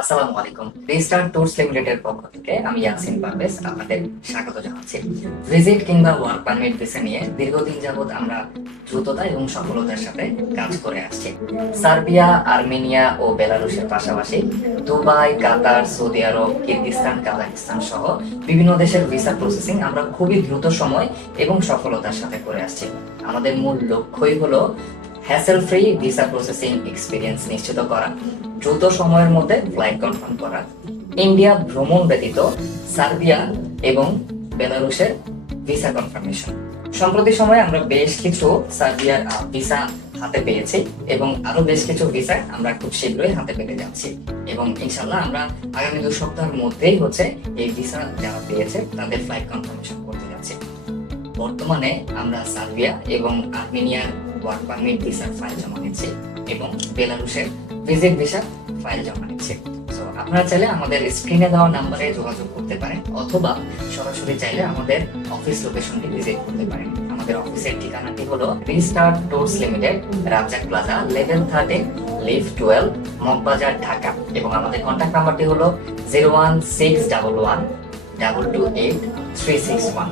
আসসালামু আলাইকুম। Register tours লিমিটেডের পক্ষ থেকে আমি ইয়াসিন পারভেজ, আপনাদের স্বাগত জানাচ্ছি। ভিজিট কিংবা ওয়ার্ক পারমিট ভিসা নিয়ে দীর্ঘদিন যাবত আমরা দ্রুততা এবং সফলতার সাথে কাজ করে আসছি। সার্বিয়া, আর্মেনিয়া ও বেলারুশের পাশাপাশি Dubai, Qatar, Saudi Arab Kyrgyzstan Kazakhstan সহ বিভিন্ন দেশের ভিসা প্রসেসিং আমরা খুবই দ্রুত সময় এবং সফলতার সাথে করে আসছি। আমাদের মূল লক্ষ্যই হলো hassle free visa processing experience নিশ্চিত করা, দ্রুত সময়ের মধ্যে ফ্লাইট কনফার্ম করা। ইন্ডিয়া ভ্রমণ ব্যতীত সার্বিয়া এবং বেলারুশের ভিসা কনফার্মেশন সম্প্রতি সময়ে আমরা বেশ কিছু সার্বিয়ার ভিসা হাতে পেয়েছি এবং আরও বেশ কিছু ভিসা আমরা খুব শীঘ্রই হাতে পেতে যাচ্ছি এবং ইনশাল্লাহ আমরা আগামী দু সপ্তাহের মধ্যেই হচ্ছে এই ভিসা যারা পেয়েছে তাদের ফ্লাইট কনফার্মেশন করতে যাচ্ছি। বর্তমানে আমরা সার্বিয়া এবং আর্মেনিয়ার ওয়ার্ক পারমিট ভিসার ফাইল জমা নিচ্ছি এবং বেলারুশের ভিজিট ভিসা ফাইল জমা নিচ্ছি। So, আপনারা চাইলে আমাদের স্ক্রিনে দেওয়া নাম্বারে যোগাযোগ করতে পারেন অথবা সরাসরি চাইলে আমাদের অফিস লোকেশনটি ভিজিট করতে পারেন। আমাদের অফিসের ঠিকানাটি হলো Rister tours limited Razzak plaza level thirteen live twelve Moghbazar Dhaka. এবং আমাদের কন্ট্যাক্ট নাম্বারটি হলো zero one six double one double two eight three six one